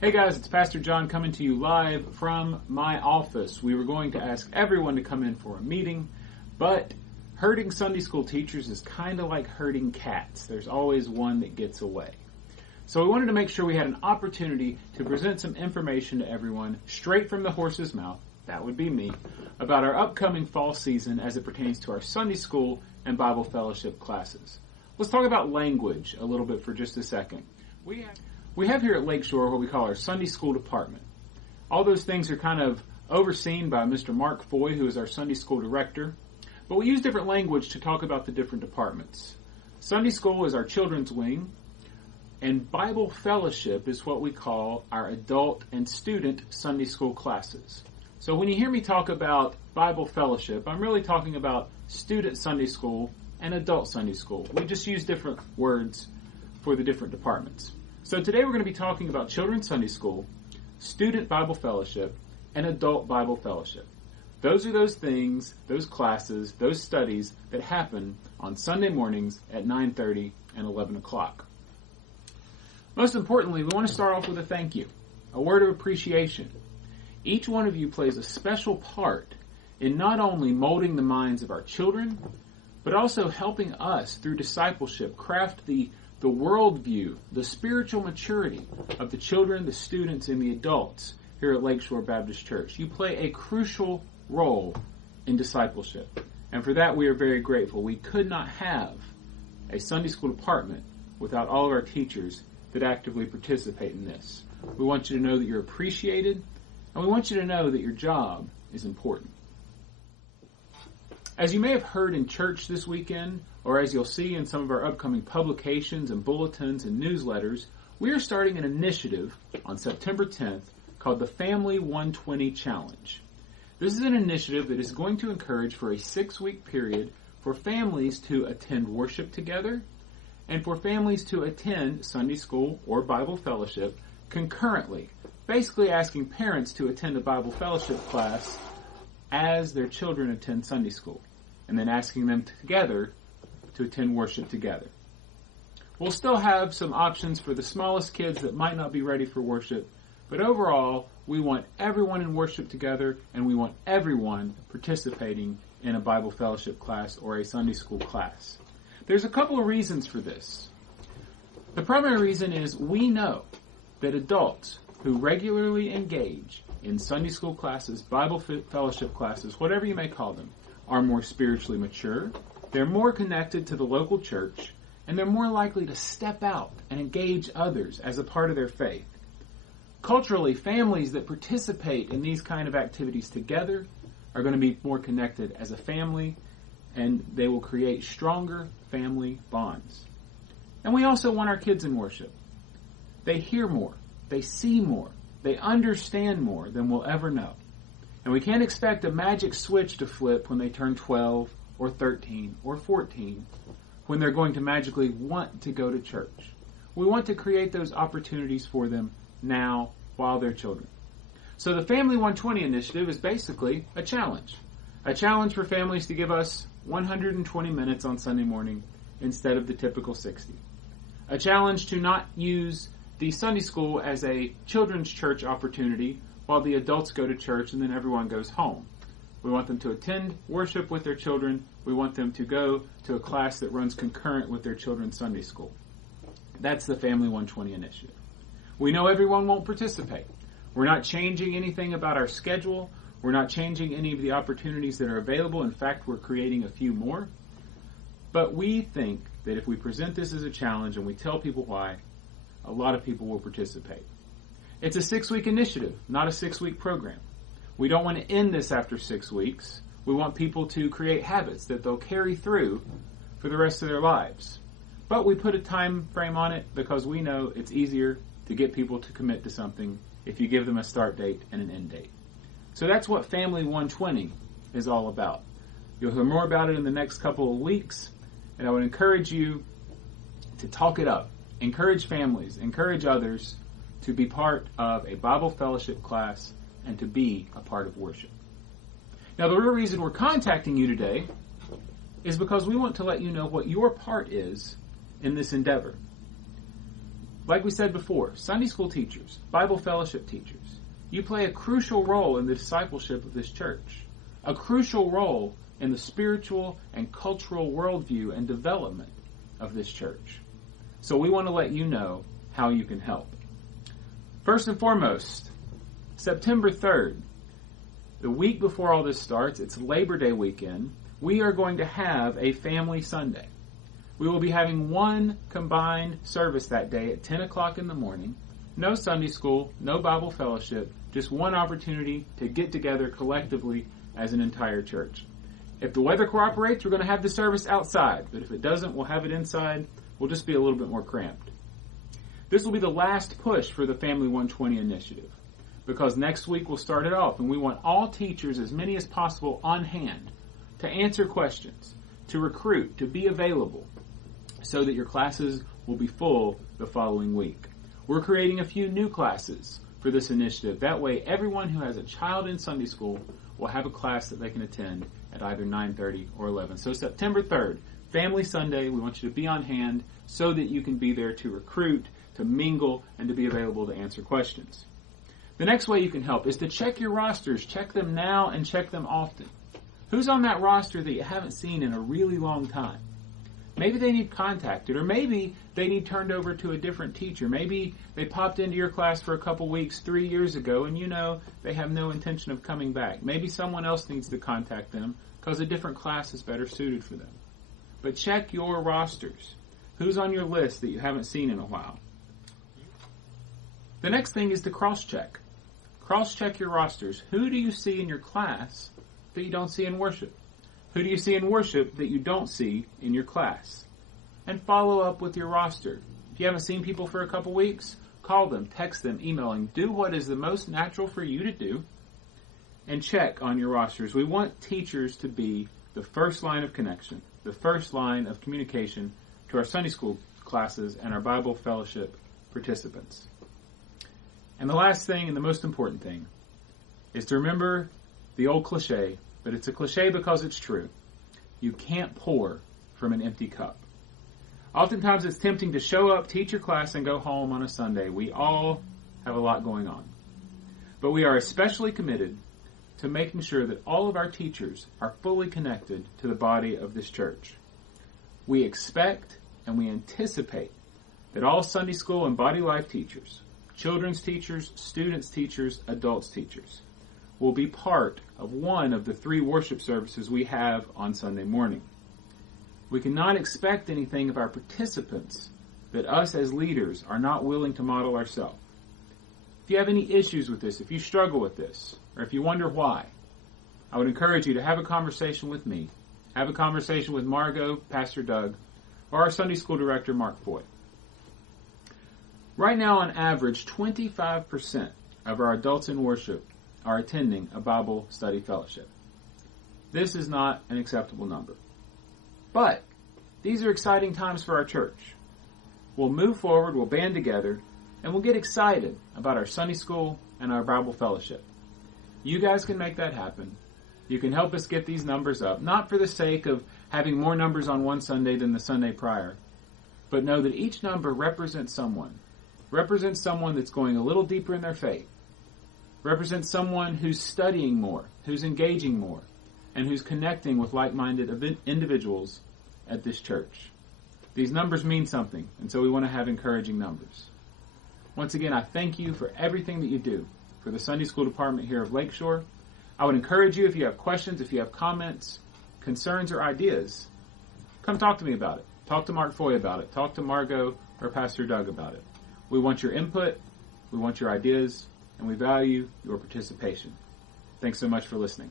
Hey guys, it's Pastor Jon coming to you live from my office. We were going to ask everyone to come in for a meeting, but herding Sunday school teachers is kind of like herding cats. There's always one that gets away. So we wanted to make sure we had an opportunity to present some information to everyone straight from the horse's mouth, that would be me, about our upcoming fall season as it pertains to our Sunday school and Bible fellowship classes. Let's talk about language a little bit for just a second. We have here at Lakeshore what we call our Sunday school department. All those things are kind of overseen by Mr. Mark Foy, who is our Sunday school director. But we use different language to talk about the different departments. Sunday school is our children's wing, and Bible fellowship is what we call our adult and student Sunday school classes. So when you hear me talk about Bible fellowship, I'm really talking about student Sunday school and adult Sunday school. We just use different words for the different departments. So today we're going to be talking about Children's Sunday School, Student Bible Fellowship, and Adult Bible Fellowship. Those are those things, those classes, those studies that happen on Sunday mornings at 9:30 and 11 o'clock. Most importantly, we want to start off with a thank you, a word of appreciation. Each one of you plays a special part in not only molding the minds of our children, but also helping us through discipleship craft the worldview, the spiritual maturity of the children, the students, and the adults here at Lakeshore Baptist Church. You play a crucial role in discipleship. And for that, we are very grateful. We could not have a Sunday school department without all of our teachers that actively participate in this. We want you to know that you're appreciated, and we want you to know that your job is important. As you may have heard in church this weekend, or as you'll see in some of our upcoming publications and bulletins and newsletters, we are starting an initiative on September 10th called the Family 120 Challenge. This is an initiative that is going to encourage for a 6-week period for families to attend worship together and for families to attend Sunday school or Bible fellowship concurrently, basically asking parents to attend a Bible fellowship class as their children attend Sunday school, and then asking them together to attend worship together. We'll still have some options for the smallest kids that might not be ready for worship, but overall, we want everyone in worship together, and we want everyone participating in a Bible fellowship class or a Sunday school class. There's a couple of reasons for this. The primary reason is we know that adults who regularly engage in Sunday school classes, Bible fellowship classes, whatever you may call them, are more spiritually mature, they're more connected to the local church, and they're more likely to step out and engage others as a part of their faith. Culturally, families that participate in these kind of activities together are going to be more connected as a family, and they will create stronger family bonds. And we also want our kids in worship. They hear more, they see more, they understand more than we'll ever know. And we can't expect a magic switch to flip when they turn 12 or 13 or 14 when they're going to magically want to go to church. We want to create those opportunities for them now while they're children. So the Family 120 initiative is basically a challenge for families to give us 120 minutes on Sunday morning instead of the typical 60. A challenge to not use the Sunday school as a children's church opportunity while the adults go to church and then everyone goes home. We want them to attend worship with their children. We want them to go to a class that runs concurrent with their children's Sunday school. That's the Family 120 initiative. We know everyone won't participate. We're not changing anything about our schedule. We're not changing any of the opportunities that are available. In fact, we're creating a few more. But we think that if we present this as a challenge and we tell people why, a lot of people will participate. It's a 6-week initiative, not a 6-week program. We don't want to end this after 6 weeks. We want people to create habits that they'll carry through for the rest of their lives. But we put a time frame on it because we know it's easier to get people to commit to something if you give them a start date and an end date. So that's what Family 120 is all about. You'll hear more about it in the next couple of weeks, and I would encourage you to talk it up. Encourage families, encourage others to be part of a Bible fellowship class and to be a part of worship. Now, the real reason we're contacting you today is because we want to let you know what your part is in this endeavor. Like we said before, Sunday school teachers, Bible fellowship teachers, you play a crucial role in the discipleship of this church, a crucial role in the spiritual and cultural worldview and development of this church. So we want to let you know how you can help. First and foremost, September 3rd, the week before all this starts, it's Labor Day weekend, we are going to have a Family Sunday. We will be having one combined service that day at 10 o'clock in the morning. No Sunday school, no Bible fellowship, just one opportunity to get together collectively as an entire church. If the weather cooperates, we're going to have the service outside, but if it doesn't, we'll have it inside. We'll just be a little bit more cramped. This will be the last push for the Family 120 initiative, because next week we'll start it off, and we want all teachers, as many as possible, on hand to answer questions, to recruit, to be available, so that your classes will be full the following week. We're creating a few new classes for this initiative. That way, everyone who has a child in Sunday school will have a class that they can attend at either 9:30 or 11. So September 3rd, Family Sunday, we want you to be on hand so that you can be there to recruit, to mingle, and to be available to answer questions. The next way you can help is to check your rosters. Check them now and check them often. Who's on that roster that you haven't seen in a really long time? Maybe they need contacted, or maybe they need turned over to a different teacher. Maybe they popped into your class for a couple weeks 3 years ago, and you know they have no intention of coming back. Maybe someone else needs to contact them because a different class is better suited for them. But check your rosters. Who's on your list that you haven't seen in a while? The next thing is to cross-check. Cross-check your rosters. Who do you see in your class that you don't see in worship? Who do you see in worship that you don't see in your class? And follow up with your roster. If you haven't seen people for a couple weeks, call them, text them, email them. Do what is the most natural for you to do, and check on your rosters. We want teachers to be the first line of connection, the first line of communication to our Sunday school classes and our Bible fellowship participants. And the last thing, and the most important thing, is to remember the old cliche, but it's a cliche because it's true. You can't pour from an empty cup. Oftentimes it's tempting to show up, teach your class, and go home on a Sunday. We all have a lot going on. But we are especially committed to making sure that all of our teachers are fully connected to the body of this church. We expect and we anticipate that all Sunday school and body life teachers, children's teachers, students teachers, adults teachers, will be part of one of the 3 worship services we have on Sunday morning. We cannot expect anything of our participants that us as leaders are not willing to model ourselves. If you have any issues with this, if you struggle with this, or if you wonder why, I would encourage you to have a conversation with me, have a conversation with Margot, Pastor Doug, or our Sunday school director, Mark Foy. Right now, on average, 25% of our adults in worship are attending a Bible study fellowship. This is not an acceptable number. But these are exciting times for our church. We'll move forward, we'll band together, and we'll get excited about our Sunday school and our Bible fellowship. You guys can make that happen. You can help us get these numbers up, not for the sake of having more numbers on one Sunday than the Sunday prior, but know that each number represents someone that's going a little deeper in their faith, represents someone who's studying more, who's engaging more, and who's connecting with like-minded individuals at this church. These numbers mean something, and so we want to have encouraging numbers. Once again, I thank you for everything that you do for the Sunday School Department here of Lakeshore. I would encourage you, if you have questions, if you have comments, concerns, or ideas, come talk to me about it. Talk to Mark Foy about it. Talk to Margot or Pastor Doug about it. We want your input, we want your ideas, and we value your participation. Thanks so much for listening.